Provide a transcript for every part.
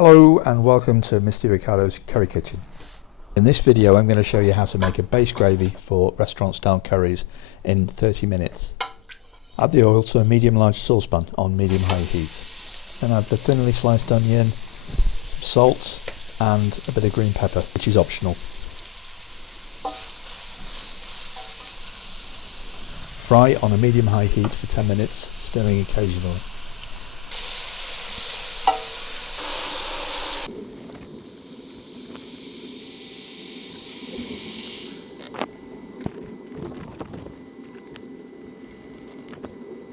Hello and welcome to Misty Ricardo's Curry Kitchen. In this video I'm going to show you how to make a base gravy for restaurant style curries in 30 minutes. Add the oil to a medium-large saucepan on medium-high heat. Then add the thinly sliced onion, some salt and a bit of green pepper, which is optional. Fry on a medium-high heat for 10 minutes, stirring occasionally.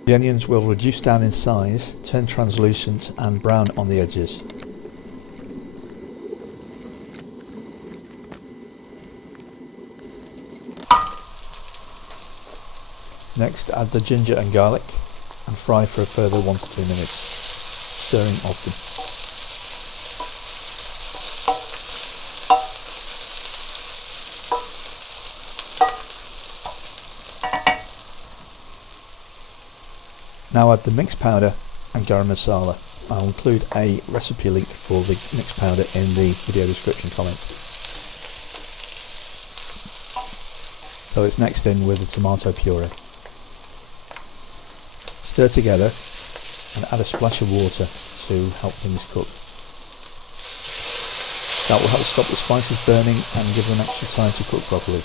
The onions will reduce down in size, turn translucent and brown on the edges. Next add the ginger and garlic and fry for a further 1 to 2 minutes, stirring often. Now add the mixed powder and garam masala. I'll include a recipe link for the mixed powder in the video description comment. So it's next in with the tomato puree. Stir together and add a splash of water to help things cook. That will help stop the spices burning and give them extra time to cook properly.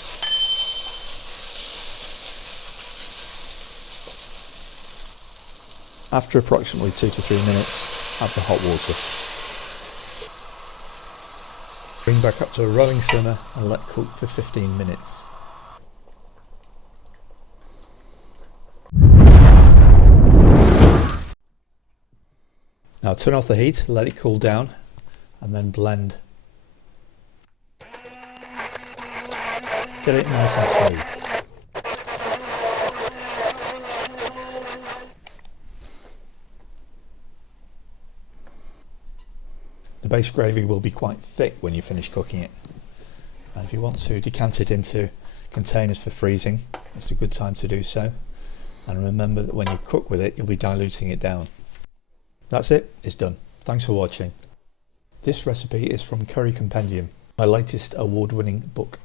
After approximately 2 to 3 minutes, add the hot water. Bring back up to a rolling simmer and let cook for 15 minutes. Now turn off the heat, let it cool down and then blend. Get it nice and smooth. The base gravy will be quite thick when you finish cooking it, and if you want to decant it into containers for freezing, it's a good time to do so, and remember that when you cook with it you'll be diluting it down. That's it, it's done. Thanks for watching. This recipe is from Curry Compendium, my latest award-winning book.